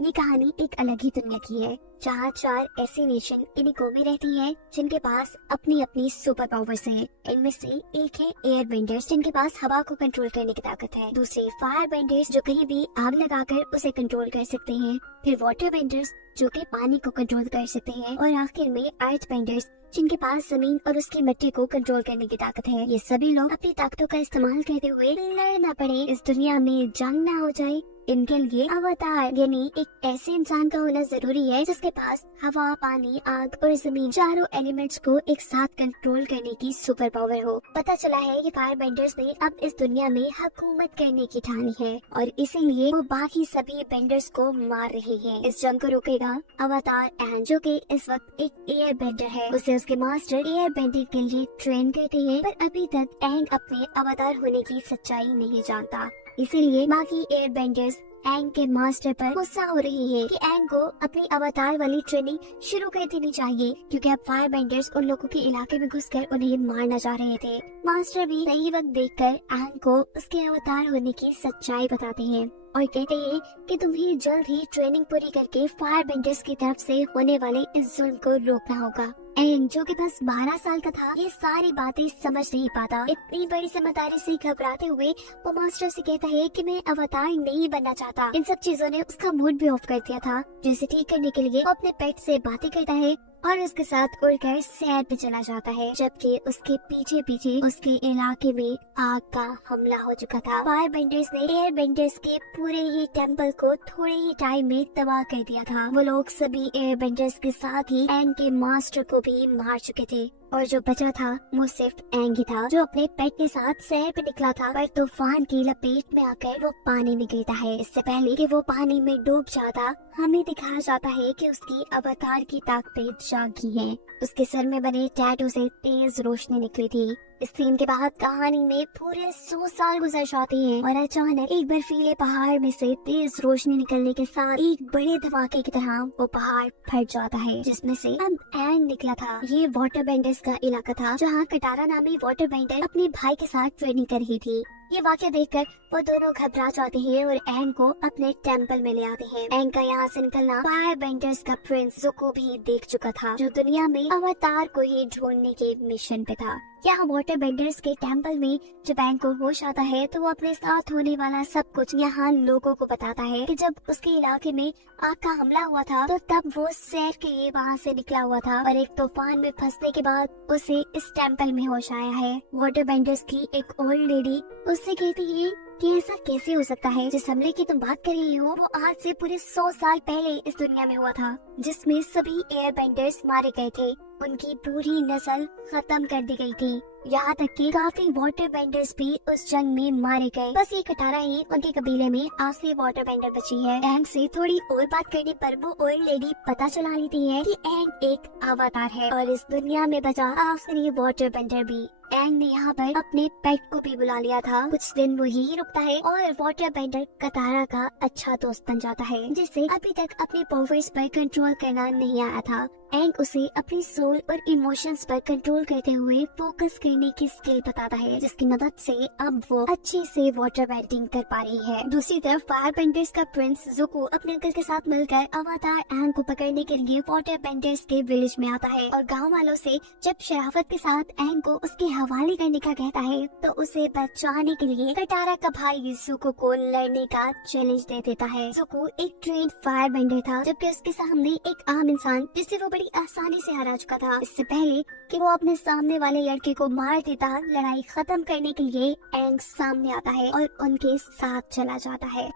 ये कहानी एक अलग ही दुनिया की है, जहाँ 4 ऐसी नेशन इनिको में रहती हैं, जिनके पास अपनी अपनी सुपर पावर्स हैं। इनमें से एक है एयर बेंडर्स, जिनके पास हवा को कंट्रोल करने की ताकत है। दूसरे फायर बेंडर्स, जो कहीं भी आग लगाकर उसे कंट्रोल कर सकते हैं। फिर वाटर बेंडर्स, जो कि पानी को कंट्रोल कर सकते हैं। और आखिर में अर्थ बेंडर्स, जिनके पास जमीन और उसकी मिट्टी को कंट्रोल करने की ताकत है। ये सभी लोग अपनी ताकतों का इस्तेमाल करते हुए लड़ना पड़े, इस दुनिया में जंग ना हो जाए, इनके लिए अवतार यानी एक ऐसे इंसान का होना जरूरी है जिसके पास हवा, पानी, आग और जमीन चारों एलिमेंट्स को एक साथ कंट्रोल करने की सुपर पावर हो। पता चला है कि फायर बेंडर्स ने अब इस दुनिया में हुकूमत करने की ठानी है और इसीलिए वो बाकी सभी बेंडर्स को मार रहे हैं। इस जंग को रोकेगा अवतार एंग, जो कि इस वक्त एक एयर बेंडर है। उसे उसके मास्टर एयर बेंडिंग के लिए ट्रेन करते हैं, पर अभी तक एंग अपने अवतार होने की सच्चाई नहीं जानता। इसीलिए बाकी एयर बेंडर्स एंग के मास्टर पर गुस्सा हो रही है कि एंग को अपनी अवतार वाली ट्रेनिंग शुरू कर देनी चाहिए, क्योंकि अब फायर बेंडर्स उन लोगों के इलाके में घुसकर उन्हें मारना चाह रहे थे। मास्टर भी सही वक्त देखकर एंग को उसके अवतार होने की सच्चाई बताते हैं और कहते हैं कि तुम्हें जल्द ही ट्रेनिंग पूरी करके फायर बेंडर्स की तरफ से होने वाले इस जुल्म को रोकना होगा। एंग, जो कि बस 12 साल का था, ये सारी बातें समझ नहीं पाता। इतनी बड़ी समझदारी से घबराते हुए वो मास्टर से कहता है कि मैं अवतार नहीं बनना चाहता। इन सब चीजों ने उसका मूड भी ऑफ कर दिया था, जिसे ठीक करने के लिए वो अपने पेट से बातें करता है और उसके साथ उड़कर सैर पे चला जाता है, जबकि उसके पीछे पीछे उसके इलाके में आग का हमला हो चुका था। फायर बेंडर्स ने एयर बेंडर्स के पूरे ही टेम्पल को थोड़े ही टाइम में तबाह कर दिया था। वो लोग सभी एयर बेंडर्स के साथ ही एंग के मास्टर को भी मार चुके थे और जो बचा था वो सिर्फ एंग ही था, जो अपने पेट के साथ सैर पे निकला था। पर तूफान की लपेट में आकर वो पानी में गिरता है। इससे पहले कि वो पानी में डूब जाता, हमें दिखाया जाता है कि उसकी अवतार की ताकतें जागी हैं। उसके सर में बने टैटू से तेज रोशनी निकली थी। इस सीन के बाद कहानी में पूरे 100 साल गुजर जाते हैं और अचानक एक बर्फीले पहाड़ में से तेज रोशनी निकलने के साथ एक बड़े धमाके की तरह वो पहाड़ फट जाता है, जिसमें से अब एंग निकला था। ये वाटर बेंडर्स का इलाका था, जहाँ कटारा नामी वाटर बेंडर अपने भाई के साथ ट्रेनिंग कर रही थी। ये वाक्य देखकर वो दोनों घबरा जाते हैं और एंग को अपने टेम्पल में ले आते हैं। एंग का यहाँ से निकलना फायर बेंडर्स का प्रिंस ज़ुको भी देख चुका था, जो दुनिया में अवतार को ही ढूंढने के मिशन पे था। यहाँ वाटर बेंडर्स के टेम्पल में जब एंग को होश आता है तो वो अपने साथ होने वाला सब कुछ यहाँ लोगों को बताता है कि जब उसके इलाके में आग का हमला हुआ था तो तब वो सैर के लिए वहाँ से निकला हुआ था और एक तूफान में फंसने के बाद उसे इस टेम्पल में होश आया है। वाटर बेंडर्स की एक ओल्ड लेडी उससे कहती है कि ऐसा कैसे हो सकता है, जिस हमले की तुम बात कर रही हो वो आज से पूरे 100 साल पहले इस दुनिया में हुआ था, जिसमें सभी एयर बेंडर्स मारे गए थे। उनकी पूरी नस्ल खत्म कर दी गई थी, यहाँ तक कि काफी वाटर बेंडर्स भी उस जंग में मारे गए। बस ये कटारा ही उनके कबीले में आखिरी वाटर बेंडर बची है। एंग से थोड़ी और बात करने पर वो ओल्ड लेडी पता चला लेती है कि एंग एक अवतार है और इस दुनिया में बचा आखिरी वाटर बेंडर भी। एंग ने यहाँ पर अपने पेट को भी बुला लिया था। कुछ दिन वो यही रुकता है और वाटर बेंडर कतारा का अच्छा दोस्त बन जाता है, जिससे अभी तक अपने पावर्स पर कंट्रोल करना नहीं आया था। एंग उसे अपनी सोल और इमोशंस पर कंट्रोल करते हुए फोकस करने की स्किल बताता है, जिसकी मदद से अब वो अच्छे से वाटर बेंडिंग कर पा रही है। दूसरी तरफ फायर बेंडर्स का प्रिंस ज़ुको अपने अंकल के साथ मिलकर अवतार एंग को पकड़ने के लिए वाटर बेंडर्स के विलेज में आता है और गाँव वालों से जब शराफत के साथ एंग को उसके हवाले करने का कहता है तो उसे बचाने के लिए कटारा का भाई ज़ुको को लड़ने का चैलेंज दे देता है। ज़ुको एक ट्रेंड फायर बेंडर था, जबकि उसके सामने एक आम इंसान जिसे वो बड़ी आसानी से हरा चुका था। इससे पहले कि वो अपने सामने वाले लड़के को मार देता, लड़ाई खत्म करने के लिए एंग सामने आता है और उनके साथ चला जाता है।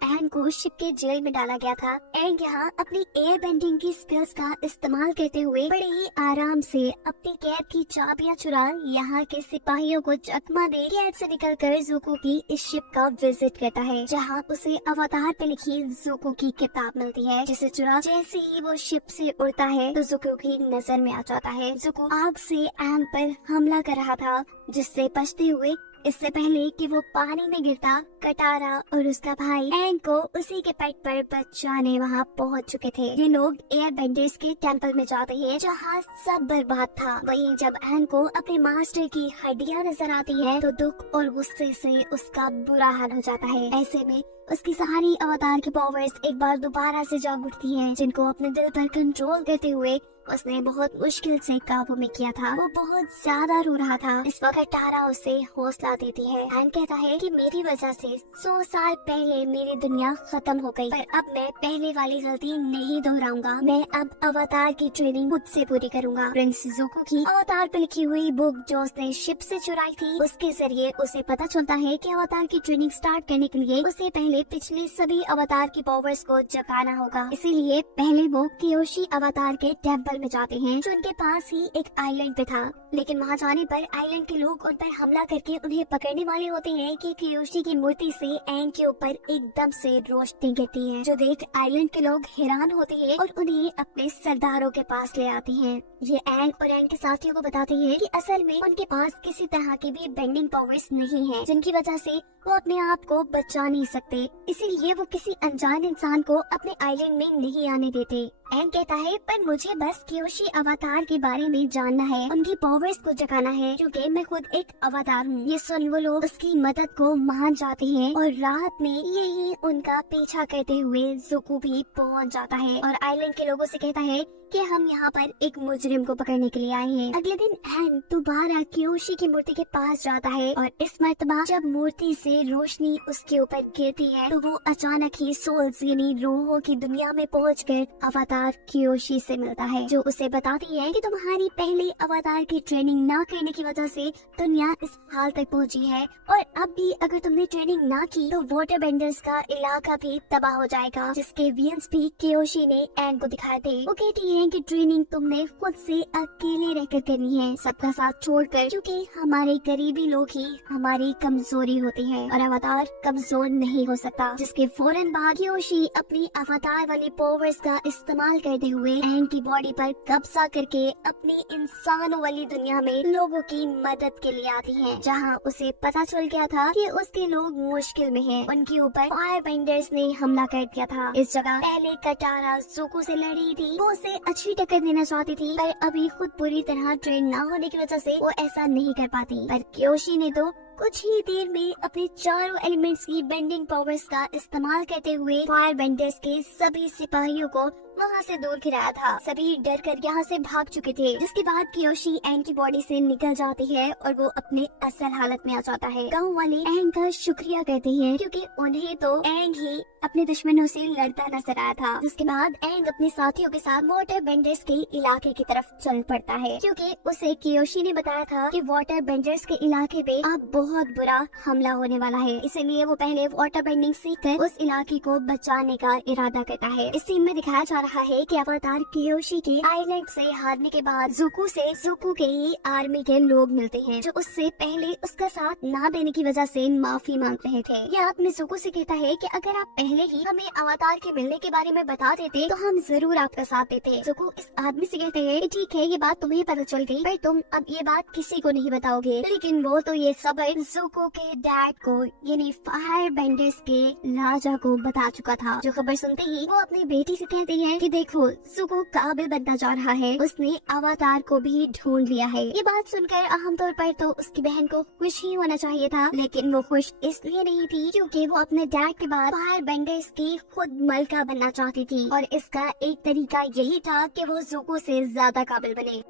एंग को शिप के जेल में डाला गया था। एंग यहाँ अपनी एयर बेंडिंग की स्किल्स का इस्तेमाल करते हुए बड़े ही आराम से अपनी कैद की चाबियां चुरा यहाँ के सिपाहियों को चकमा दे कैद से निकलकर ज़ुको की इस शिप का विजिट करता है, जहाँ उसे अवतार पे लिखी ज़ुको की किताब मिलती है, जिसे चुरा जैसे ही वो शिप से उड़ता है तो ज़ुको की नजर में आ जाता है। ज़ुको आग से एंग पर हमला कर रहा था, जिससे बचते हुए इससे पहले कि वो पानी में गिरता, कटारा और उसका भाई एंग को उसी के पेट पर बचाने वहाँ पहुँच चुके थे। ये लोग एयर बेंडर्स के टेम्पल में जाते हैं जहाँ सब बर्बाद था। वहीं जब एंग को अपने मास्टर की हड्डियाँ नजर आती है तो दुख और गुस्से से उसका बुरा हाल हो जाता है। ऐसे में उसकी सारी अवतार की पावर्स एक बार दोबारा से जाग उठती हैं, जिनको अपने दिल पर कंट्रोल करते हुए उसने बहुत मुश्किल से काबू में किया था। वो बहुत ज्यादा रो रहा था। इस वक्त तारा उसे हौसला देती है। एंग कहता है कि मेरी वजह से 100 साल पहले मेरी दुनिया खत्म हो गई, पर अब मैं पहले वाली गलती नहीं दोहराऊंगा। मैं अब अवतार की ट्रेनिंग खुद से पूरी करूंगा। प्रिंस ज़ुको की अवतार पर लिखी हुई बुक जो उसने शिप से चुराई थी, उसके जरिए उसे पता चलता है कि अवतार की ट्रेनिंग स्टार्ट करने के लिए उसे पहले पिछले सभी अवतार की पावर्स को जगाना होगा। इसीलिए पहले वो कियोशी अवतार के टेम्पल में जाते हैं जो उनके पास ही एक आइलैंड पे था। लेकिन वहाँ जाने पर आइलैंड के लोग उन पर हमला करके उन्हें पकड़ने वाले होते हैं कि कियोशी की मूर्ति से एंग के ऊपर एकदम से रोशनी गिरती है, जो देख आइलैंड के लोग हैरान होते हैं और उन्हें अपने सरदारों के पास ले आते हैं। ये एंग और एंग के साथियों को बताते हैं कि असल में उनके पास किसी तरह की भी बेंडिंग पावर्स नहीं है, जिनकी वजह से वो अपने आप को बचा नहीं सकते। इसीलिए वो किसी अनजान इंसान को अपने आइलैंड में नहीं आने देते। एंग कहता है पर मुझे बस कियोशी अवतार के बारे में जानना है, उनकी पावर्स को जगाना है, क्योंकि मैं खुद एक अवतार हूँ। ये सुन वो लोग उसकी मदद को मान जाते हैं और रात में यही उनका पीछा करते हुए ज़ुको भी पहुँच जाता है और आइलैंड के लोगों से कहता है कि हम यहाँ पर एक मुजरिम को पकड़ने के लिए आए हैं। अगले दिन एंग दोबारा कियोशी की मूर्ति के पास जाता है और इस मर्तबा जब मूर्ति से रोशनी उसके ऊपर गिरती है तो वो अचानक ही सोल्स यानी रूहों की दुनिया में पहुंचकर अवतार कियोशी से मिलता है, जो उसे बताती है कि तुम्हारी पहले अवतार की ट्रेनिंग ना करने की वजह से दुनिया इस हाल तक पहुंची है और अब भी अगर तुमने ट्रेनिंग ना की तो वाटर बेंडर्स का इलाका भी तबाह हो जाएगा, जिसके वियंस भी कियोशी ने एंग को दिखाए थे। वो कहती है कि ट्रेनिंग तुमने खुद से अकेले रहकर करनी है, सबका साथ छोड़कर, क्योंकि हमारे करीबी लोग ही हमारी कमजोरी होती है और अवतार कमजोर नहीं हो सकता। जिसके फौरन बाद कियोशी अपनी अवतार वाली पावर्स का इस्तेमाल करते हुए एंग की बॉडी पर कब्जा करके अपनी इंसानों वाली दुनिया में लोगों की मदद के लिए आती है, जहाँ उसे पता चल गया था कि उसके लोग मुश्किल में हैं। उनके ऊपर फायर बेंडर्स ने हमला कर दिया था। इस जगह पहले कटारा ज़ुको से लड़ी थी, वो उसे अच्छी टक्कर देना चाहती थी, पर अभी खुद पूरी तरह ट्रेन ना होने की वजह से वो ऐसा नहीं कर पाती। पर कियोशी ने तो कुछ ही देर में अपने चारों एलिमेंट्स की बेंडिंग पावर्स का इस्तेमाल करते हुए फायर बेंडर्स के सभी सिपाहियों को वहाँ से दूर गिराया था। सभी डर कर यहाँ से भाग चुके थे, जिसके बाद कियोशी एंग की बॉडी से निकल जाती है और वो अपने असल हालत में आ जाता है। गाँव वाले एंग का शुक्रिया करते हैं क्योंकि उन्हें तो एंग ही अपने दुश्मनों से लड़ता नजर आया था। जिसके बाद एंग अपने साथियों के साथ वाटर बेंडर्स के इलाके की तरफ चल पड़ता है, क्योंकि उसे कियोशी ने बताया था कि वाटर बेंडर्स के इलाके पे अब बहुत बुरा हमला होने वाला है। इसीलिए वो पहले वाटर बेंडिंग सीखकर उस इलाके को बचाने का इरादा करता है। इस सीन में दिखाया जा रहा है कि अवतार कियोशी के आइलैंड से हारने के बाद ज़ुको के ही आर्मी के लोग मिलते हैं, जो उससे पहले उसका साथ ना देने की वजह से माफी मांग रहे थे। यह आदमी ज़ुको से कहता है कि अगर आप पहले ही हमें अवतार के मिलने के बारे में बता देते तो हम जरूर आपका साथ देते। ज़ुको इस आदमी से कहते हैं कि ठीक है, ये बात तुम्हें पता चल गई, पर तुम अब ये बात किसी को नहीं बताओगे। लेकिन वो तो ये सब ज़ुको के डैड को यानी फायर बेंडर्स के राजा को बता चुका था, जो खबर सुनते ही वो अपनी बेटी से कहती है कि देखो ज़ुको काबिल बनता जा रहा है, उसने अवतार को भी ढूंढ लिया है। ये बात सुनकर आमतौर पर तो उसकी बहन को खुश ही होना चाहिए था, लेकिन वो खुश इसलिए नहीं थी क्योंकि वो अपने डैड के बाद फायर बेंडर्स की खुद मलका बनना चाहती थी और इसका एक तरीका यही था कि वो ज़ुको से ज्यादा काबिल बने।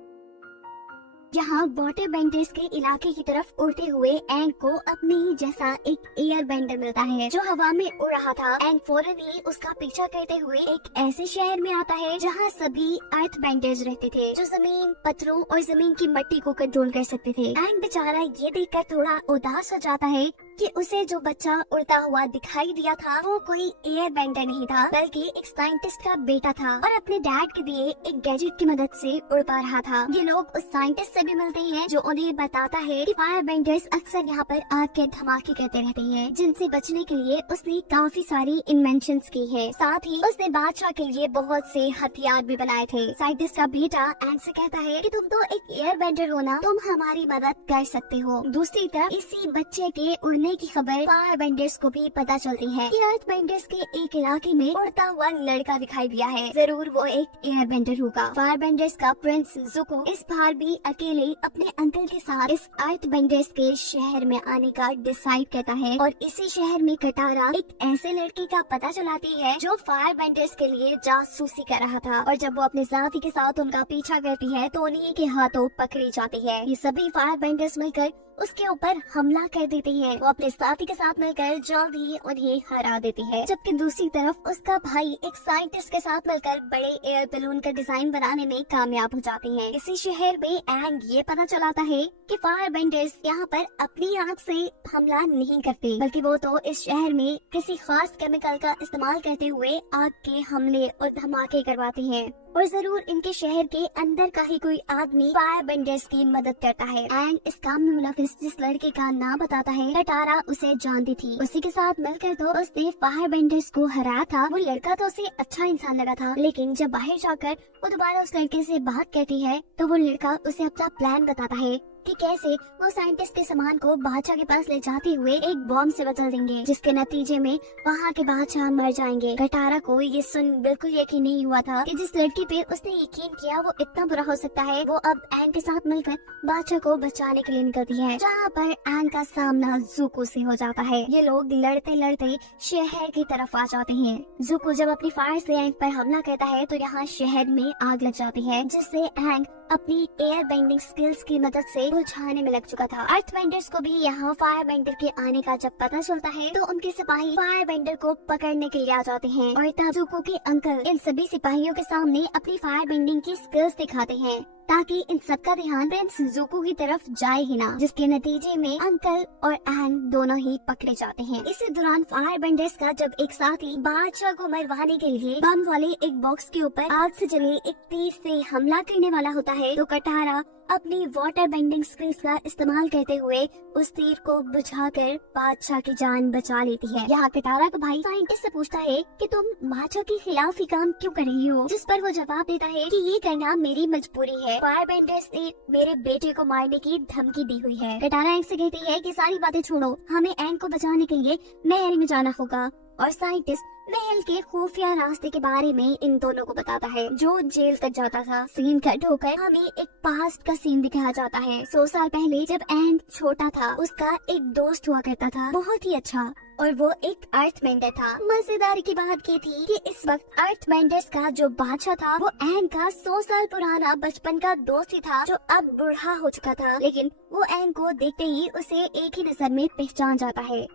यहाँ वाटर बेंडर्स के इलाके की तरफ उड़ते हुए एंग को अपने ही जैसा एक एयर बेंडर मिलता है जो हवा में उड़ रहा था। एंग फौरन ही उसका पीछा करते हुए एक ऐसे शहर में आता है जहाँ सभी अर्थ बेंडर्स रहते थे, जो जमीन, पत्थरों और जमीन की मिट्टी को कंट्रोल कर सकते थे। एंग बेचारा ये देखकर थोड़ा उदास हो जाता है कि उसे जो बच्चा उड़ता हुआ दिखाई दिया था वो कोई एयर बेंडर नहीं था, बल्कि एक साइंटिस्ट का बेटा था और अपने डैड के दिए एक गैजेट की मदद से उड़ पा रहा था। ये लोग उस साइंटिस्ट से भी मिलते हैं जो उन्हें बताता है कि फायर बेंडर्स अक्सर यहाँ पर आग के धमाके करते रहते हैं, जिनसे बचने के लिए उसने काफी सारी इन्वेंशंस की है। साथ ही उसने बादशाह के लिए बहुत से हथियार भी बनाए थे। साइंटिस्ट का बेटा एंग से कहता है कि तुम तो एक एयर बेंडर हो ना, तुम हमारी मदद कर सकते हो। दूसरी तरफ इसी बच्चे के उड़ने की खबर फायर बेंडर्स को भी पता चलती है कि अर्थ बेंडर्स के एक इलाके में उड़ता हुआ लड़का दिखाई दिया है, जरूर वो एक एयर बेंडर होगा। फायर बेंडर्स का प्रिंस ज़ुको इस बार भी अकेले अपने अंकल के साथ इस अर्थ बेंडर्स के शहर में आने का डिसाइड करता है और इसी शहर में कटारा एक ऐसे लड़के का पता चलाती है जो फायर बेंडर्स के लिए जासूसी कर रहा था, और जब वो अपने साथी के साथ उनका पीछा करती है तो उन्हीं के हाथों पकड़ी जाती है। ये सभी फायर बेंडर्स मिलकर उसके ऊपर हमला कर देती है। वो अपने साथी के साथ मिलकर जल्द ही उन्हें हरा देती है, जबकि दूसरी तरफ उसका भाई एक साइंटिस्ट के साथ मिलकर बड़े एयर बैलून का डिजाइन बनाने में कामयाब हो जाते हैं। इसी शहर में एंग ये पता चलाता है कि फायर बेंडर्स यहाँ पर अपनी आग से हमला नहीं करते, बल्कि वो तो इस शहर में किसी खास केमिकल का इस्तेमाल करते हुए आग के हमले और धमाके करवाते हैं, और जरूर इनके शहर के अंदर का ही कोई आदमी फायर बेंडर्स की मदद करता है। एंग इस काम में मुलविस जिस लड़के का नाम बताता है, कटारा उसे जानती थी। उसी के साथ मिलकर तो उसने फायर बेंडर्स को हराया था। वो लड़का तो उसे अच्छा इंसान लगा था, लेकिन जब बाहर जाकर वो दोबारा उस लड़के से बात करती है तो वो लड़का उसे अपना प्लान बताता है कि कैसे वो साइंटिस्ट के सामान को बादशाह के पास ले जाते हुए एक बॉम्ब से बदल देंगे, जिसके नतीजे में वहाँ के बादशाह मर जाएंगे। कटारा को ये सुन बिल्कुल यकीन नहीं हुआ था कि जिस लड़की पे उसने यकीन किया वो इतना बुरा हो सकता है। वो अब एंग के साथ मिलकर बादशाह को बचाने के लिए निकलती है, जहाँ पर एंग का सामना ज़ुको से हो जाता है। ये लोग लड़ते लड़ते शहर की तरफ आ जाते हैं। ज़ुको जब अपनी फायर से एंग पर हमला करता है तो यहाँ शहर में आग लग जाती है, जिससे एंग अपनी एयर बेंडिंग स्किल्स की मदद से बुझाने में लग चुका था। अर्थ बेंडर्स को भी यहाँ फायर बेंडर के आने का जब पता चलता है तो उनके सिपाही फायर बेंडर को पकड़ने के लिए आ जाते हैं, और तब ज़ुको के अंकल इन सभी सिपाहियों के सामने अपनी फायर बेंडिंग की स्किल्स दिखाते हैं, ताकि इन सबका ध्यान प्रिंस ज़ुको की तरफ जाए ही ना, जिसके नतीजे में अंकल और एंग दोनों ही पकड़े जाते हैं। इसी दौरान फायर बेंडर्स का जब एक साथी बादशाह को मरवाने के लिए बम वाले एक बॉक्स के ऊपर आग से जले एक तीर से हमला करने वाला होता है, तो कटारा अपनी वाटर बेंडिंग स्किल्स का इस्तेमाल करते हुए उस तीर को बुझाकर बादशाह की जान बचा लेती है। यहाँ कटारा का भाई साइंटिस्ट से पूछता है कि तुम बादशाह के खिलाफ ही काम क्यों कर रही हो, जिस पर वो जवाब देता है कि ये करना मेरी मजबूरी है। फायर बेंडर्स ने मेरे बेटे को मारने की धमकी दी हुई है। कटारा एंग से कहती है कि सारी बातें छोड़ो, हमें एंग को बचाने के लिए महल में जाना होगा, और साइंटिस्ट महल के खुफिया रास्ते के बारे में इन दोनों को बताता है जो जेल तक जाता था। सीन कट होकर हमें एक पास्ट का सीन दिखाया जाता है। 100 साल पहले जब एंग छोटा था, उसका एक दोस्त हुआ करता था, बहुत ही अच्छा, और वो एक अर्थ बेंडर था। मजेदार की बात ये थी कि इस वक्त अर्थ बेंडर्स का जो बादशाह था वो एंग का 100 साल पुराना बचपन का दोस्त ही था, जो अब बूढ़ा हो चुका था, लेकिन वो एंग को देखते ही उसे एक ही नजर में पहचान जाता है।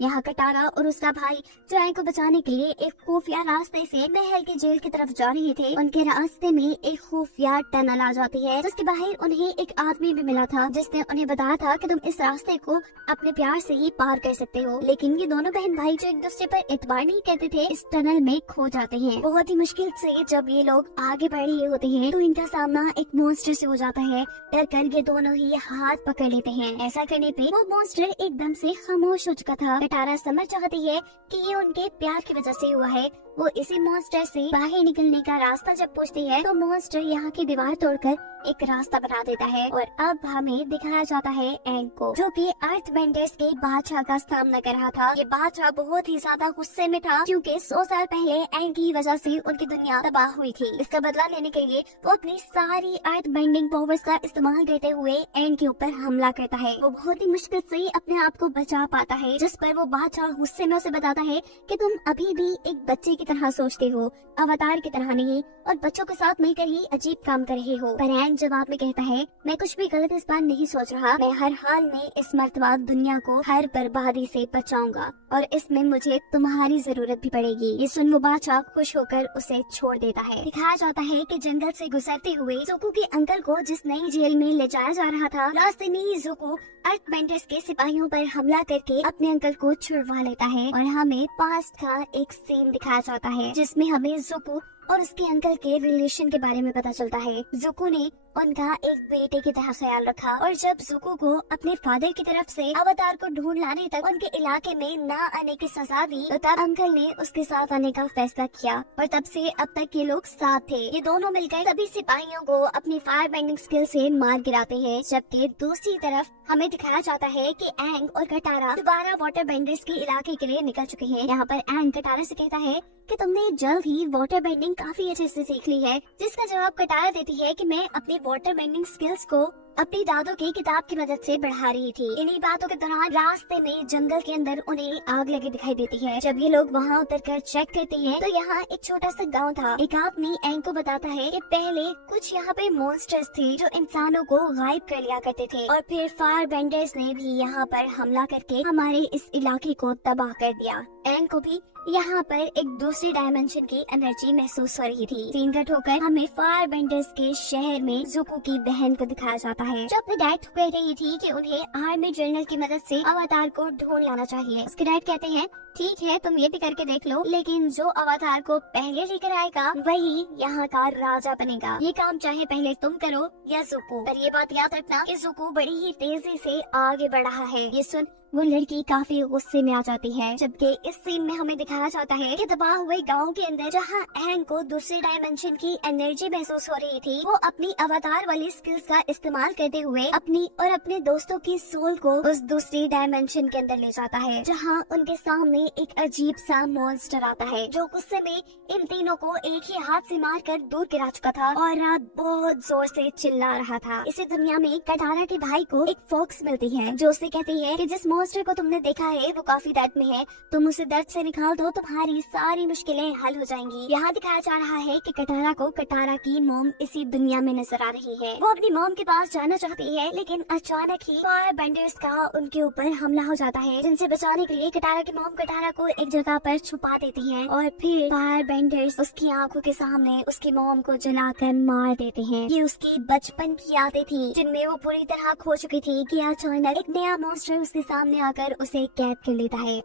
यहाँ कटारा और उसका भाई जो एंग को बचाने के लिए एक खुफिया रास्ते से महल के जेल की तरफ जा रहे थे, उनके रास्ते में एक खुफिया टनल आ जाती है, जिसके बाहर उन्हें एक आदमी भी मिला था, जिसने उन्हें बताया था कि तुम इस रास्ते को अपने प्यार से ही पार कर सकते हो। लेकिन ये दोनों बहन भाई जो एक दूसरे पर एतबार नहीं करते थे, इस टनल में खो जाते हैं। बहुत ही मुश्किल से जब ये लोग आगे बढ़ रहे होते हैं तो इनका सामना एक मॉन्स्टर से हो जाता है। डर कर ये दोनों ही हाथ पकड़ लेते हैं। ऐसा करने पे वो मॉन्स्टर एकदम से खामोश हो चुका था। कटारा समझ चाहती है कि ये उनके प्यार की वजह से हुआ है। वो इसी मॉन्स्टर से बाहर निकलने का रास्ता जब पूछती है तो मॉन्स्टर यहाँ की दीवार तोड़कर एक रास्ता बना देता है, और अब हमें दिखाया जाता है एंग को, जो कि अर्थ बेंडर्स के बादशाह का सामना कर रहा था। ये बादशाह बहुत ही ज्यादा गुस्से में था, क्योंकि 100 साल पहले एंग की वजह से उनकी दुनिया तबाह हुई थी। इसका बदला लेने के लिए वो अपनी सारी अर्थ बेंडिंग पावर्स का इस्तेमाल करते हुए एंग के ऊपर हमला करता है। वो बहुत ही मुश्किल से अपने आप को बचा पाता है, जिस पर वो बादशाह गुस्से में उसे बताता है कि तुम अभी भी एक बच्चे की तरह सोचते हो, अवतार की तरह नहीं, और बच्चों के साथ मिलकर ही अजीब काम कर रहे हो। पर एंग जवाब में कहता है, मैं कुछ भी गलत इस बार नहीं सोच रहा, मैं हर हाल में इस मर्तबा दुनिया को हर बर्बादी से बचाऊंगा और इसमें मुझे तुम्हारी जरूरत भी पड़ेगी। ये सुन वो बादशाह खुश होकर उसे छोड़ देता है। दिखाया जाता है कि जंगल से गुजरते हुए ज़ुको के अंकल को जिस नई जेल में ले जाया जा रहा था, रास्ते में ही ज़ुको अर्थबेंडर्स के सिपाहियों पर हमला करके अपने अंकल को छुड़वा लेता है और हमें पास्ट का एक सीन दिखाया जाता है जिसमें हमें ज़ुको और उसके अंकल के रिलेशन के बारे में पता चलता है। ज़ुको ने उनका एक बेटे की तरह ख्याल रखा और जब ज़ुको को अपने फादर की तरफ से अवतार को ढूंढ लाने तक उनके इलाके में न आने की सजा दी, तो तब अंकल ने उसके साथ आने का फैसला किया और तब से अब तक ये लोग साथ थे। ये दोनों मिलकर सभी सिपाहियों को अपनी फायर बेंडिंग स्किल से मार गिराते हैं, जबकि दूसरी तरफ हमें दिखाया जाता है कि एंग और कटारा दोबारा वाटर बेंडर्स के इलाके के लिए निकल चुके हैं। यहाँ पर एंग कटारा से कहता है कि तुमने जल्द ही वाटर बेंडिंग काफी अच्छे से सीख ली है, जिसका जवाब कटारा देती है कि मैं अपनी वाटर बेंडिंग स्किल्स को अपनी दादों की किताब की मदद से बढ़ा रही थी। इन्हीं बातों के दौरान रास्ते में जंगल के अंदर उन्हें आग लगी दिखाई देती है। जब ये लोग वहाँ उतरकर चेक करते हैं तो यहाँ एक छोटा सा गांव था। एक आदमी एंग को बताता है कि पहले कुछ यहाँ पे मॉन्स्टर्स थे जो इंसानों को गायब कर लिया करते थे और फिर फायर बेंडर्स ने भी यहाँ पर हमला करके हमारे इस इलाके को तबाह कर दिया। एंग को भी यहाँ पर एक दूसरी डायमेंशन की एनर्जी महसूस हो रही थी। सीन कट होकर हमें फायर बेंडर्स के शहर में ज़ुको की बहन को दिखाया जाता है जो अपने डैड को कह रही थी कि उन्हें आर्मी जनरल की मदद से अवतार को ढूंढ लाना चाहिए। उसके डैड कहते हैं, ठीक है तुम ये भी करके देख लो, लेकिन जो अवतार को पहले लेकर आएगा वही यहाँ का राजा बनेगा। ये काम चाहे पहले तुम करो या ज़ुको, पर ये बात याद रखना कि ज़ुको बड़ी ही तेजी से आगे बढ़ रहा है। ये सुन वो लड़की काफी गुस्से में आ जाती है, जबकि इस सीन में हमें दिखाया जाता है कि दबा हुए गांव के अंदर जहां एंग को दूसरी डायमेंशन की एनर्जी महसूस हो रही थी, वो अपनी अवतार वाली स्किल्स का इस्तेमाल करते हुए अपनी और अपने दोस्तों की सोल को उस दूसरी डायमेंशन के अंदर ले जाता है, जहां उनके सामने एक अजीब सा मॉन्स्टर आता है जो गुस्से में इन तीनों को एक ही हाथ से मारकर दूर गिरा चुका था और बहुत जोर से चिल्ला रहा था। इसी दुनिया में कटारा के भाई को एक फॉक्स मिलती है जो उसे कहती है कि जिस मॉन्स्टर को तुमने देखा है वो काफी दर्द में है, तुम उसे दर्द से निकाल दो, तुम्हारी सारी मुश्किलें हल हो जाएंगी। यहाँ दिखाया जा रहा है कि कटारा को कटारा की मॉम इसी दुनिया में नजर आ रही है। वो अपनी मॉम के पास जाना चाहती है, लेकिन अचानक ही फायर बेंडर्स का उनके ऊपर हमला हो जाता है, जिनसे बचाने के लिए कटारा की मॉम कटारा को एक जगह पर छुपा देती है और फिर फायर बेंडर्स उसकी आंखों के सामने उसकी मॉम को जलाकर मार देते हैं। ये उसकी बचपन की यादें थी जिनमें वो पूरी तरह खो चुकी थी कि अचानक एक नया मॉन्स्टर उसके सामने आकर उसे कैद कर लेता है।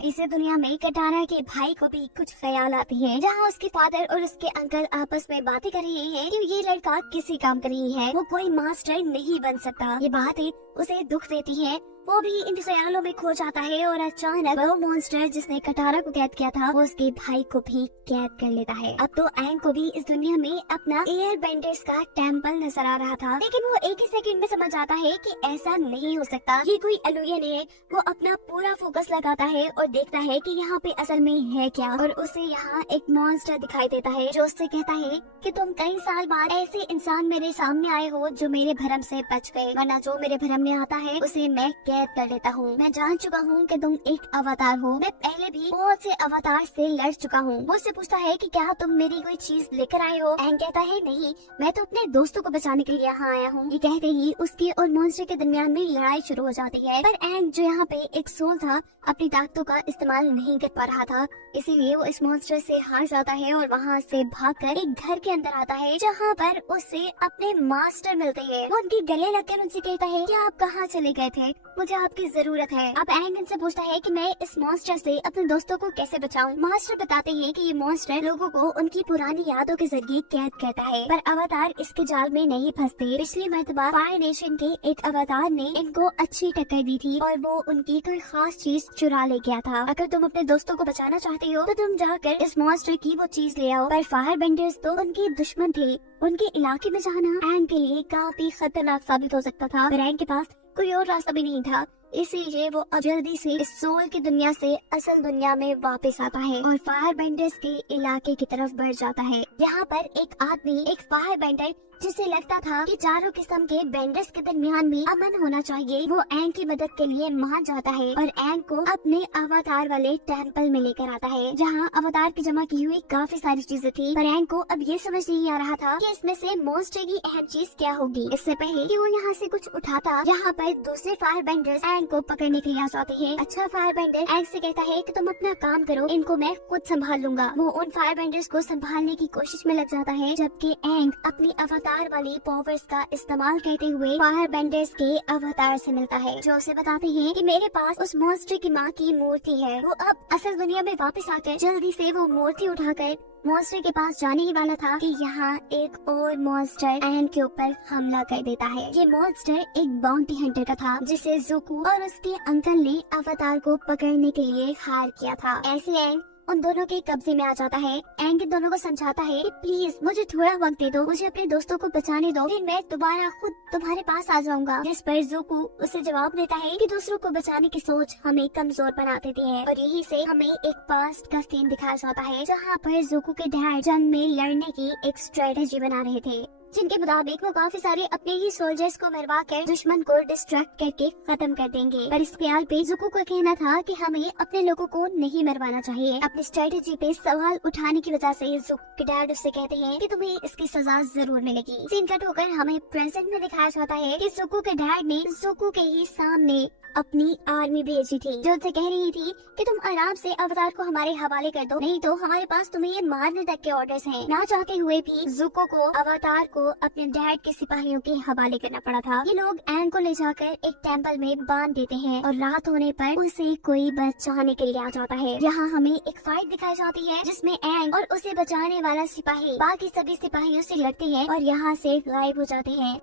इसी दुनिया में कटारा के भाई को भी कुछ ख्याल आते हैं, जहाँ उसके फादर और उसके अंकल आपस में बातें कर रहे हैं कि ये लड़का किसी काम का नहीं है, वो कोई मास्टर नहीं बन सकता। ये बातें उसे दुख देती है, वो भी इन ख्यालों में खो जाता है और अचानक वो मॉन्स्टर जिसने कटारा को कैद किया था वो उसके भाई को भी कैद कर लेता है। अब तो एंग को भी इस दुनिया में अपना एयर बेंडर्स का टेम्पल नजर आ रहा था, लेकिन वो एक ही सेकंड में समझ आता है कि ऐसा नहीं हो सकता, ये कोई इल्यूजन है। वो अपना पूरा फोकस लगाता है और देखता है कि यहाँ पे असल में है क्या, और उसे यहाँ एक मॉन्स्टर दिखाई देता है जो उससे कहता है कि तुम कई साल बाद ऐसे इंसान मेरे सामने आए हो जो मेरे भरम से बच गए, वरना जो मेरे भरम में आता है उसे मैं कैद कर लेता हूँ। मैं जान चुका हूँ कि तुम एक अवतार हो, मैं पहले भी बहुत से अवतार से लड़ चुका हूँ। वो उससे पूछता है कि क्या तुम मेरी कोई चीज लेकर आए हो? एंग कहता है नहीं, मैं तो अपने दोस्तों को बचाने के लिए यहाँ आया हूँ। ये कहते ही उसके और मॉन्स्टर के दरमियान में लड़ाई शुरू हो जाती है, पर एंग जो यहाँ पे एक सोल था अपनी ताकतों का इस्तेमाल नहीं कर पा रहा था, इसीलिए वो इस मॉन्स्टर से हार जाता है और वहाँ से भागकर एक घर के अंदर आता है जहाँ पर उसे अपने मास्टर मिलते हैं। वो उनके गले लगकर उनसे कहता है कि आप कहाँ चले गए थे, मुझे आपकी जरूरत है। अब एंग इनसे पूछता है कि मैं इस मॉन्स्टर से अपने दोस्तों को कैसे बचाऊं। मास्टर बताते हैं कि ये मॉन्स्टर लोगों को उनकी पुरानी यादों के जरिए कैद करता है, पर अवतार इसके जाल में नहीं फंसते। पिछली मर्तबा फायर नेशन के एक अवतार ने इनको अच्छी टक्कर दी थी और वो उनकी कोई खास चीज चुरा ले गया था। अगर तुम अपने दोस्तों को बचाना चाहते हो तो तुम जाकर इस मॉन्स्टर की वो चीज ले आओ। पर फायर बेंडर्स तो उनके दुश्मन थे, उनके इलाके में जाना एंग के लिए काफी खतरनाक साबित हो सकता था, पर एंग के पास कोई और रास्ता भी नहीं था। इसीलिए वो अब जल्दी से इस सोल की दुनिया से असल दुनिया में वापस आता है और फायर बेंडर्स के इलाके की तरफ बढ़ जाता है। यहाँ पर एक आदमी, एक फायर बेंडर जिसे लगता था कि चारों किस्म के बेंडर्स के दरमियान भी अमन होना चाहिए, वो एंग की मदद के लिए मान जाता है और एंग को अपने अवतार वाले टेम्पल में लेकर आता है, जहाँ अवतार की जमा की हुई काफी सारी चीजें थी। पर एंग को अब ये समझ नहीं आ रहा था कि इसमें से मॉन्स्टर की अहम चीज क्या होगी। इससे पहले कि वो यहाँ से कुछ उठाता, यहाँ पर दूसरे फायर बेंडर्स एंग को पकड़ने के लिए आ जाते हैं। अच्छा फायर बेंडर एंग से कहता है कि तुम अपना काम करो, इनको मैं खुद संभाल लूंगा। वो उन फायर बेंडर्स को संभालने की कोशिश में लग जाता है, जबकि एंग अपनी अवतार वाली पावर्स का इस्तेमाल करते हुए फायर बेंडर्स के अवतार से मिलता है, जो उसे बताते हैं कि मेरे पास उस मॉन्स्टर की माँ की मूर्ति है। वो अब असल दुनिया में वापस आकर जल्दी से वो मूर्ति उठाकर मॉन्स्टर के पास जाने ही वाला था कि यहाँ एक और मॉन्स्टर एंग के ऊपर हमला कर देता है। ये मॉन्स्टर एक बाउंटी हंटर का था, जिसे ज़ुको और उसके अंकल ने अवतार को पकड़ने के लिए हायर किया था। ऐसे एंग उन दोनों के कब्जे में आ जाता है। एंग इन दोनों को समझाता है कि प्लीज मुझे थोड़ा वक्त दे दो, मुझे अपने दोस्तों को बचाने दो, फिर मैं दोबारा खुद तुम्हारे पास आ जाऊंगा। जिस पर ज़ुको उसे जवाब देता है कि दूसरों को बचाने की सोच हमें कमजोर बना देती है। और यही से हमें एक पास्ट का सीन दिखाया जाता है, जहाँ पर ज़ुको के डैड जंग में लड़ने की एक स्ट्रेटेजी बना रहे थे, जिनके मुताबिक वो काफी सारे अपने ही सोल्जर्स को मरवा कर दुश्मन को डिस्ट्रैक्ट करके खत्म कर देंगे। पर इस ख्याल पे ज़ुको का कहना था कि हमें अपने लोगों को नहीं मरवाना चाहिए। अपनी स्ट्रेटेजी पे सवाल उठाने की वजह से ज़ुको के डैड उससे कहते हैं कि तुम्हें इसकी सजा जरूर मिलेगी। सीन कट होकर हमें प्रेजेंट में दिखाया जाता है कि ज़ुको के डैड ने ज़ुको के ही सामने अपनी आर्मी भेजी थी, जो उसे कह रही थी कि तुम आराम से अवतार को हमारे हवाले कर दो, नहीं तो हमारे पास तुम्हें ये मारने तक के ऑर्डर्स हैं। ना चाहते हुए भी ज़ुको को अवतार को अपने डैड के सिपाहियों के हवाले करना पड़ा था। ये लोग एंग को ले जाकर एक टेम्पल में बांध देते हैं और रात होने पर उसे कोई बचाने के लिए आ जाता है। यहाँ हमें एक फाइट दिखाई जाती है, जिसमें एंग और उसे बचाने वाला सिपाही बाकी सभी सिपाहियों से लड़ते हैं और यहाँ से गायब हो जाते हैं।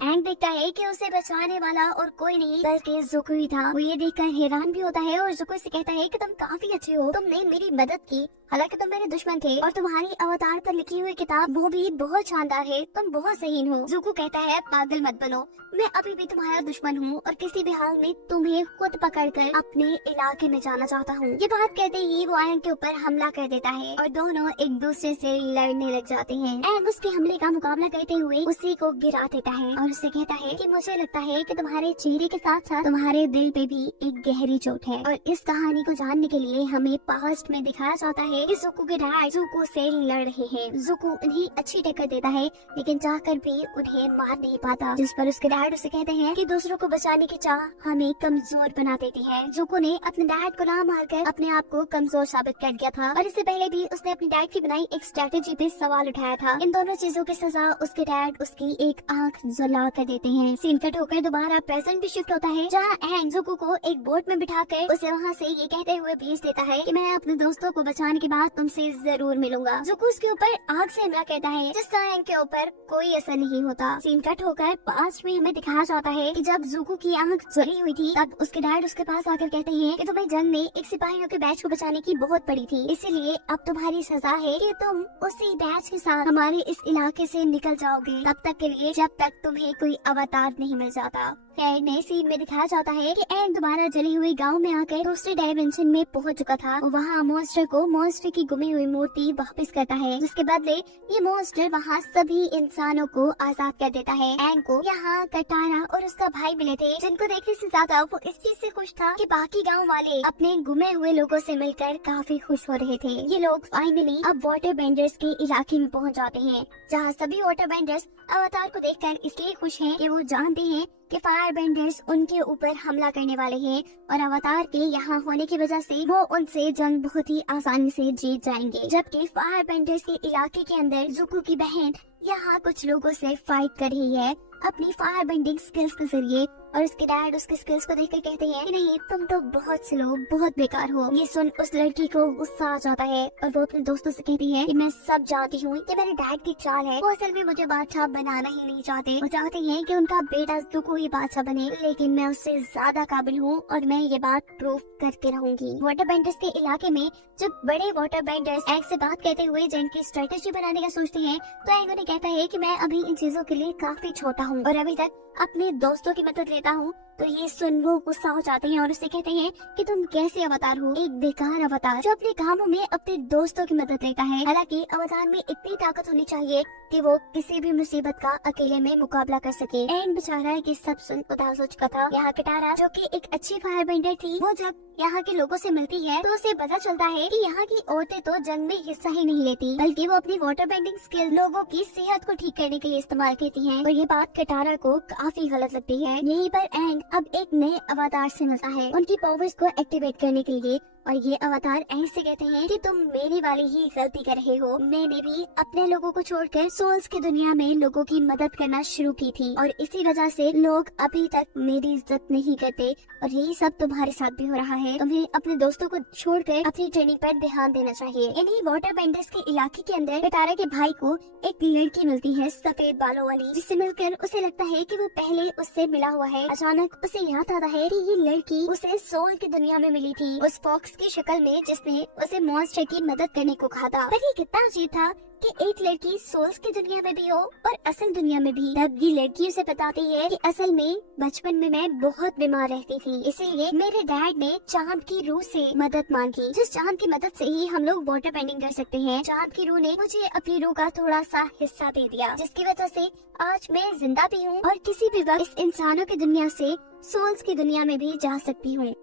एंग देखता है कि उसे बचाने वाला और कोई नहीं बल्कि ज़ुको ही था। वो ये देखकर हैरान भी होता है और ज़ुको से कहता है कि तुम काफी अच्छे हो, तुमने मेरी मदद की, हालांकि तुम मेरे दुश्मन थे और तुम्हारी अवतार पर लिखी हुई किताब वो भी बहुत शानदार है, तुम बहुत सही हो। ज़ुको कहता है पागल मत बनो, मैं अभी भी तुम्हारा दुश्मन हूँ और किसी भी हाल में तुम्हें खुद पकड़कर अपने इलाके में जाना चाहता हूँ। ये बात कहते ही वो एंग के ऊपर हमला कर देता है और दोनों एक दूसरे से लड़ने लग जाते हैं। एंग उसके हमले का मुकाबला करते हुए उसी को गिरा देता है और उससे कहता है कि मुझे लगता है कि तुम्हारे चेहरे के साथ साथ तुम्हारे दिल पे भी एक गहरी चोट है। और इस कहानी को जानने के लिए हमें पास्ट में दिखाया जाता है कि ज़ुको के डैड ज़ुको से लड़ रहे हैं। ज़ुको उन्हें अच्छी टक्कर देता है, लेकिन चाहकर भी उन्हें मार नहीं पाता, जिस पर उसके डैड उसे कहते हैं कि दूसरों को बचाने की चाह हमें कमजोर बना देती है। ज़ुको ने अपने डैड को ना मारकर अपने आप को कमजोर साबित कर दिया था और इससे पहले भी उसने अपने डैड की बनाई एक स्ट्रेटेजी पे सवाल उठाया था। इन दोनों चीजों की सजा उसके डैड उसकी एक आंख जला कर देते हैं। सीन कट होकर दोबारा प्रेजेंट भी शिफ्ट होता है, जहाँ एंग ज़ुको को एक बोट में बिठाकर उसे वहाँ से ये कहते हुए भेज देता है कि मैं अपने दोस्तों को बचाने के बाद तुमसे जरूर मिलूंगा। ज़ुको उसके ऊपर आग से हमला करता है, जिसका एंग के ऊपर कोई असर नहीं होता। सीन कट होकर पास्ट में हमें दिखाया जाता है कि जब ज़ुको की आंख जली हुई थी, तब उसके डैड उसके पास आकर कहते हैं कि तुम्हें जंग में एक सिपाहियों के बैच को बचाने की बहुत पड़ी थी, इसीलिए अब तुम्हारी सजा है कि तुम उसी बैच के साथ हमारे इस इलाके से निकल जाओगे, तब तक के लिए जब तक तुम्हें कोई अवतार नहीं मिल जाता। खैर नए सीन में दिखाया जाता है कि एंग दोबारा जली हुई गांव में आकर दूसरे डायमेंशन में पहुंच चुका था। वहाँ मॉन्स्टर को मॉन्स्टर की गुमी हुई मूर्ति वापस करता है, जिसके बदले ये मॉन्स्टर वहाँ सभी इंसानों को आजाद कर देता है। एंग को यहाँ कटारा और उसका भाई मिले थे, जिनको देखने से ज्यादा वो इस चीज से खुश था कि बाकी गांव वाले अपने गुमे हुए लोगों से मिलकर काफी खुश हो रहे थे। ये लोग फाइनली अब वाटर बेंडर्स के इलाके में पहुँच जाते हैं, जहाँ सभी वाटर बेंडर्स अवतार को देखकर इसलिए खुश हैं कि वो जानते हैं कि फायर बेंडर्स उनके ऊपर हमला करने वाले हैं और अवतार के यहाँ होने की वजह से वो उनसे जंग बहुत ही आसानी से जीत जाएंगे। जबकि फायर बेंडर्स के इलाके के अंदर ज़ुको की बहन यहाँ कुछ लोगों से फाइट कर रही है अपनी फायर बेंडिंग स्किल्स के जरिए, और उसके डैड उसके स्किल्स को देखकर कहते हैं कि नहीं तुम तो बहुत स्लो, बहुत बेकार हो। ये सुन उस लड़की को गुस्सा आ जाता है और वो अपने दोस्तों से कहती है कि मैं सब जानती हूँ कि मेरे डैड की चाल है, वो असल में मुझे बादशाह बनाना ही नहीं चाहते। वो चाहते हैं कि उनका बेटा ज़ुको ही बादशाह बने, लेकिन मैं उससे ज्यादा काबिल हूँ और मैं ये बात प्रूफ करके रहूंगी। वाटर बेंडर्स के इलाके में जब बड़े वाटर बेंडर्स एंग से बात करते हुए जंग की स्ट्रेटेजी बनाने का सोचते हैं, तो एंग उन्हें कहता है कि मैं अभी इन चीजों के लिए काफी छोटा हूँ और अभी तक अपने दोस्तों की मदद लेता हूँ, तो ये सुन वो गुस्सा हो जाते हैं और उससे कहते हैं कि तुम कैसे अवतार हो, एक बेकार अवतार जो अपने कामों में अपने दोस्तों की मदद लेता है। हालांकि अवतार में इतनी ताकत होनी चाहिए कि वो किसी भी मुसीबत का अकेले में मुकाबला कर सके। एंड बेचारा ये सब सुन उदास हो चुका था। यहाँ किटारा जो कि एक अच्छी फायर बेंडर थी, वो जब यहाँ के लोगों से मिलती है तो उसे पता चलता है कि यहाँ की औरतें तो जंग में हिस्सा ही नहीं लेती, बल्कि वो अपनी वाटर बेंडिंग स्किल लोगों की सेहत को ठीक करने के लिए इस्तेमाल करती हैं। और ये बात किटारा को काफी गलत लगती है। यहीं पर एंग अब एक नए अवतार से मिलता है उनकी पावर्स को एक्टिवेट करने के लिए, और ये अवतार ऐसे कहते हैं कि तुम मेरी वाली ही गलती कर रहे हो। मैंने भी अपने लोगों को छोड़कर सोल्स की दुनिया में लोगों की मदद करना शुरू की थी और इसी वजह से लोग अभी तक मेरी इज्जत नहीं करते, और यही सब तुम्हारे साथ भी हो रहा है। तुम्हें अपने दोस्तों को छोड़कर अपनी ट्रेनिंग पर ध्यान देना चाहिए। इन्हीं वाटर बेंडर्स के इलाके के अंदर किटारा के भाई को एक लड़की मिलती है सफेद बालों वाली, जिससे मिलकर उसे लगता है कि वो पहले उससे मिला हुआ है। अचानक उसे याद आता है कि ये लड़की उसे सोल की दुनिया में मिली थी, उस फॉक्स की शक्ल में जिसने उसे मॉन्स्टर की मदद करने को कहा था। पर ये कितना अजीब था कि एक लड़की सोल्स की दुनिया में भी हो और असल दुनिया में भी। तब ये लड़की उसे बताती है कि असल में बचपन में मैं बहुत बीमार रहती थी, इसीलिए मेरे डैड ने चांद की रूह से मदद मांगी, जिस चांद की मदद से ही हम लोग वाटर बेंडिंग कर सकते हैं। चांद की रूह ने मुझे अपनी रूह का थोड़ा सा हिस्सा दे दिया, जिसकी वजह से आज मैं जिंदा भी हूँ और किसी भी वक्त इस इंसानों की दुनिया से सोल्स की दुनिया में भी जा सकती हूँ।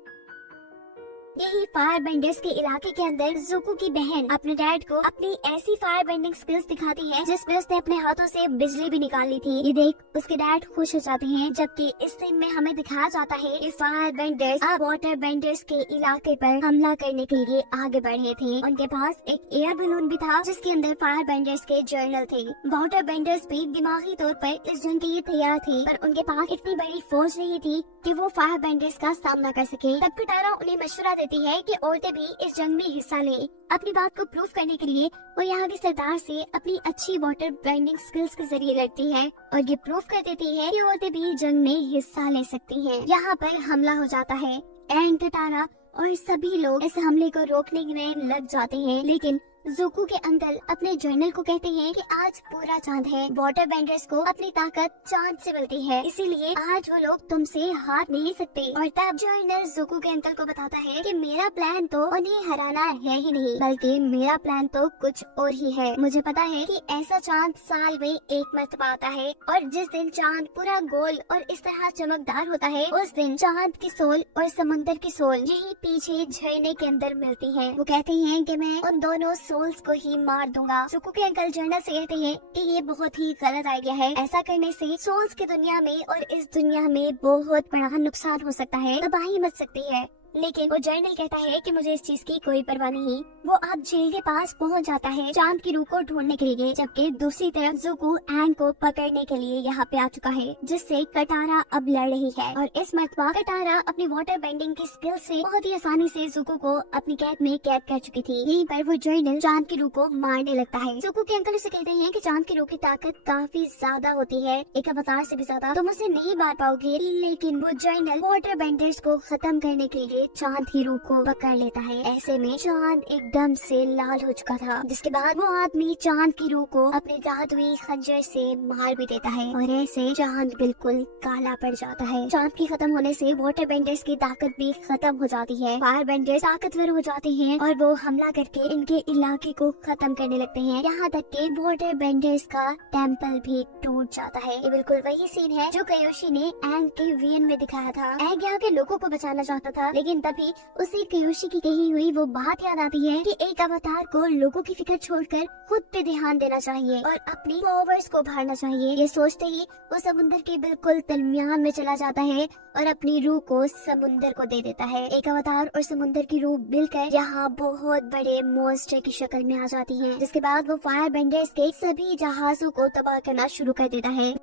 यही फायर बेंडर्स के इलाके के अंदर जुको की बहन अपने डैड को अपनी ऐसी फायर बेंडिंग स्किल्स दिखाती है जिसमें उसने अपने हाथों से बिजली भी निकाल ली थी। ये देख उसके डैड खुश हो जाते हैं, जबकि इस सीन में हमें दिखाया जाता है कि फायर बेंडर्स अब वाटर बेंडर्स के इलाके पर हमला करने के लिए आगे बढ़े थे। उनके पास एक एयर बलून भी था जिसके अंदर फायर बेंडर्स के जर्नल थे। वाटर बेंडर्स भी दिमागी तौर पर इस जंग के लिए तैयार थे, पर उनके पास इतनी बड़ी फौज नहीं थी कि वो फायर बेंडर्स का सामना कर सके। तब किटारा उन्हें मशवरा देती है कि औरतें भी इस जंग में हिस्सा लें। अपनी बात को प्रूफ करने के लिए वो यहाँ के सरदार से अपनी अच्छी वाटर बेंडिंग स्किल्स के जरिए लड़ती है और ये प्रूफ कर देती है कि औरतें भी जंग में हिस्सा ले सकती हैं। यहाँ पर हमला हो जाता है एंड किटारा और सभी लोग इस हमले को रोकने में लग जाते हैं, लेकिन जुको के अंकल अपने जर्नल को कहते हैं कि आज पूरा चांद है। वाटर बेंडर्स को अपनी ताकत चांद से मिलती है, इसीलिए आज वो लोग तुमसे हार नहीं सकते। और तब जर्नल जुको के अंकल को बताता है कि मेरा प्लान तो उन्हें हराना है ही नहीं, बल्कि मेरा प्लान तो कुछ और ही है। मुझे पता है कि ऐसा चांद साल में एक मरतबा आता है और जिस दिन चांद पूरा गोल और इस तरह चमकदार होता है, उस दिन चांद की सोल और समुद्र की सोल यही पीछे झरने के अंदर मिलती है। वो कहते हैं कि मैं उन दोनों सोल्स को ही मार दूंगा। जुको के अंकल जर्नल से कहते हैं कि ये बहुत ही गलत आइडिया है। ऐसा करने से सोल्स की दुनिया में और इस दुनिया में बहुत बड़ा नुकसान हो सकता है, तबाही मच सकती है। लेकिन वो जर्नल कहता है कि मुझे इस चीज की कोई परवाह नहीं। वो अब झील के पास पहुंच जाता है चांद की रूह को ढूंढने के लिए, जबकि दूसरी तरफ जुको एंग को पकड़ने के लिए यहाँ पे आ चुका है, जिससे किटारा अब लड़ रही है। और इस मरतबा किटारा अपनी वाटर बेंडिंग की स्किल से बहुत ही आसानी से जुको को अपनी कैद में कैद कर चुकी थी। यहीं पर वो जर्नल चांद की रूह को मारने लगता है। जुको के अंकल उसे कहते हैं कि चांद की रूह की ताकत काफी ज्यादा होती है, एक अवतार से भी ज्यादा, तुम उसे नहीं मार पाओगे। लेकिन वो जर्नल वाटर बेंडर्स को खत्म करने के लिए चांद की रूह को पकड़ लेता है। ऐसे में चांद एकदम से लाल हो चुका था, जिसके बाद वो आदमी चांद की रूह को अपने जादुई खंजर से मार भी देता है और ऐसे चांद बिल्कुल काला पड़ जाता है। चांद की खत्म होने से वाटर बेंडर्स की ताकत भी खत्म हो जाती है। फायर बेंडर्स ताकतवर हो जाते हैं और वो हमला करके इनके इलाके को खत्म करने लगते हैं। यहाँ तक के वाटर बेंडर्स का टेम्पल भी टूट जाता है। ये बिल्कुल वही सीन है जो कियोशी ने एंग के वीएन में दिखाया था। एंग यहाँ के लोगों को बचाना चाहता था, लेकिन तभी उसे कियोशी की कही हुई वो बात याद आती है कि एक अवतार को लोगों की फिक्र छोड़कर खुद पे ध्यान देना चाहिए और अपनी पावर्स को उभारना चाहिए। ये सोचते ही वो समुद्र के बिल्कुल दरमियान में चला जाता है और अपनी रूह को समुद्र को दे देता है। एक अवतार और समुद्र की रूह मिलकर यहाँ बहुत बड़े मॉन्स्टर की शक्ल में आ जाती हैं, जिसके बाद वो फायर बेंडर्स के सभी जहाजों को तबाह करना शुरू कर देता है।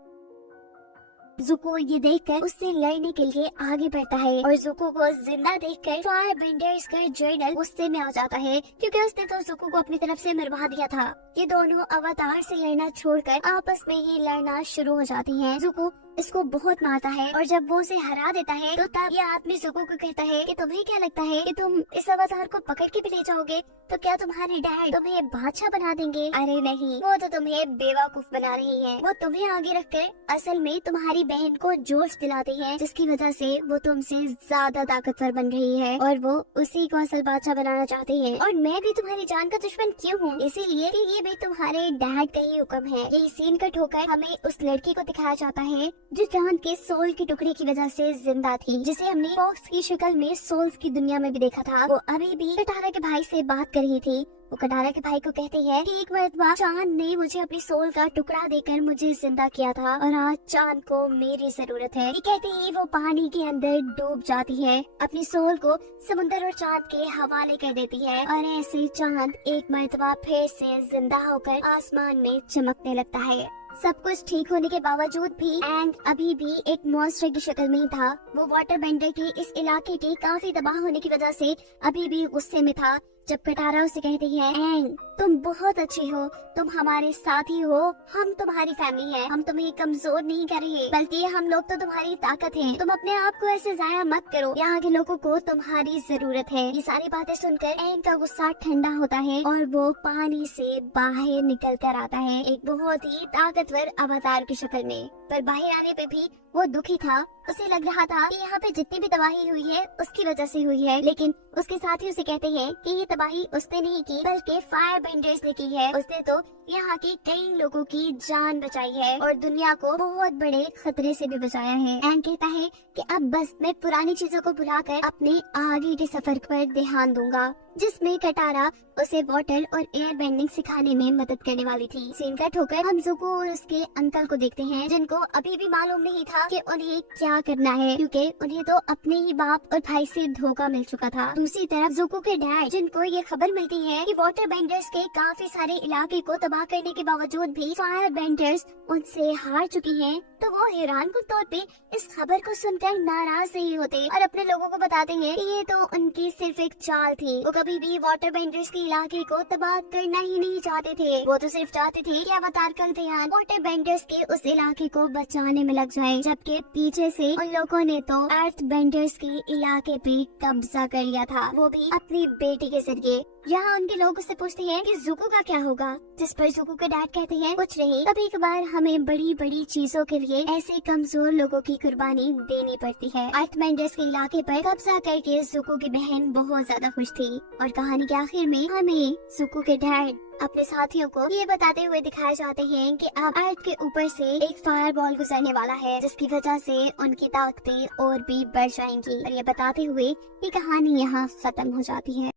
जुको ये देखकर उससे लड़ने के लिए आगे बढ़ता है और जुको को जिंदा देखकर फायर बेंडर्स का जर्नल गुस्से में आ जाता है, क्योंकि उसने तो जुको को अपनी तरफ से मरवा दिया था। ये दोनों अवतार से लड़ना छोड़कर आपस में ही लड़ना शुरू हो जाती हैं। जुको इसको बहुत मारता है और जब वो उसे हरा देता है तो तब ये आदमी ज़ुको को कहता है कि तुम्हें क्या लगता है कि तुम इस अवतार को पकड़ के भी ले जाओगे तो क्या तुम्हारे डैड तुम्हें बादशाह बना देंगे? अरे नहीं, वो तो तुम्हें बेवकूफ बना रही है। वो तुम्हें आगे रखकर असल में तुम्हारी बहन को जोश दिलाती है, जिसकी वजह से वो तुमसे ज्यादा ताकतवर बन रही है और वो उसी को असल बादशाह बनाना चाहती है। और मैं भी तुम्हारी जान का दुश्मन क्यों हूँ? इसीलिए कि ये भी तुम्हारे डैड का ही हुक्म है। यही सीन कट होकर हमें उस लड़की को दिखाया जाता है जो चांद के सोल के टुकड़े की वजह से जिंदा थी, जिसे हमने फॉक्स की शक्ल में सोल्स की दुनिया में भी देखा था। वो अभी भी कटारा के भाई से बात कर रही थी। वो कटारा के भाई को कहती है कि एक मर्तबा चांद ने मुझे अपनी सोल का टुकड़ा देकर मुझे जिंदा किया था और आज चांद को मेरी जरूरत है। ये कहते ही वो पानी के अंदर डूब जाती है, अपनी सोल को समुद्र और चांद के हवाले कर देती है और ऐसे चांद एक मर्तबा फिर से जिंदा होकर आसमान में चमकने लगता है। सब कुछ ठीक होने के बावजूद भी एंग अभी भी एक मॉन्स्टर की शक्ल में ही था। वो वाटर बेंडर के इस इलाके के काफी तबाह होने की वजह से अभी भी गुस्से में था। जब कटारा उसे कहती है, एंग तुम बहुत अच्छी हो, तुम हमारे साथी हो, हम तुम्हारी फैमिली है, हम तुम्हें कमजोर नहीं कर रहे, बल्कि हम लोग तो तुम्हारी ताकत हैं। तुम अपने आप को ऐसे जाया मत करो, यहाँ के लोगों को तुम्हारी जरूरत है। ये सारी बातें सुनकर एंग का गुस्सा ठंडा होता है और वो पानी से बाहर निकल कर आता है एक बहुत ही ताकतवर अवतार की शक्ल में। पर बाहर आने पे भी वो दुखी था। उसे लग रहा था कि यहाँ पे जितनी भी तबाही हुई है उसकी वजह से हुई है, लेकिन उसके साथी उसे कहते हैं कि ये तबाही उसने नहीं की बल्कि फायर बेंडर्स ने की है। उसने तो यहाँ के कई लोगों की जान बचाई है और दुनिया को बहुत बड़े खतरे से भी बचाया है। एंग कहता है कि अब बस मैं पुरानी चीजों को भुलाकर अपने आगे के सफर पर ध्यान दूंगा, जिसमें कटारा उसे वाटर और एयर बेंडिंग सिखाने में मदद करने वाली थी। सीन कट होकर हम ज़ुको और उसके अंकल को देखते हैं, जिनको अभी भी मालूम नहीं था कि उन्हें क्या करना है, क्योंकि उन्हें तो अपने ही बाप और भाई से धोखा मिल चुका था। दूसरी तरफ ज़ुको के डैड, जिनको ये खबर मिलती है कि वाटर बेंडर्स के काफी सारे इलाके को तबाह करने के बावजूद भी फायर बेंडर्स उनसे हार चुकी हैं, तो वो हैरानकुन तौर पे इस खबर को सुनकर नाराज नहीं होते और अपने लोगों को बताते हैं कि ये तो उनकी सिर्फ एक चाल थी। वो कभी भी वाटर बेंडर्स के इलाके को तबाह करना ही नहीं चाहते थे। वो तो सिर्फ चाहते थे कि अवतार का ध्यान वाटर बेंडर्स के उस इलाके को बचाने में लग जाए, जबकि पीछे से उन लोगों ने तो अर्थ बेंडर्स के इलाके पे कब्जा कर लिया था, वो भी अपनी बेटी के जरिए। यहाँ उनके लोग उससे पूछते हैं कि ज़ुको का क्या होगा, जिस पर ज़ुको के डैड कहते हैं कुछ नहीं, कभी कभार हमें बड़ी बड़ी चीजों के लिए ऐसे कमजोर लोगों की कुर्बानी देनी पड़ती है। अर्थ बेंडर्स के इलाके पर कब्जा करके ज़ुको की बहन बहुत ज्यादा खुश थी और कहानी के आखिर में हमें ज़ुको के डैड अपने साथियों को ये बताते हुए दिखाए जाते हैं कि अब अर्थ के ऊपर से एक फायर बॉल गुजरने वाला है, जिसकी वजह से उनकी ताकतें और भी बढ़ जाएंगी। और ये बताते हुए ये कहानी यहाँ खत्म हो जाती है।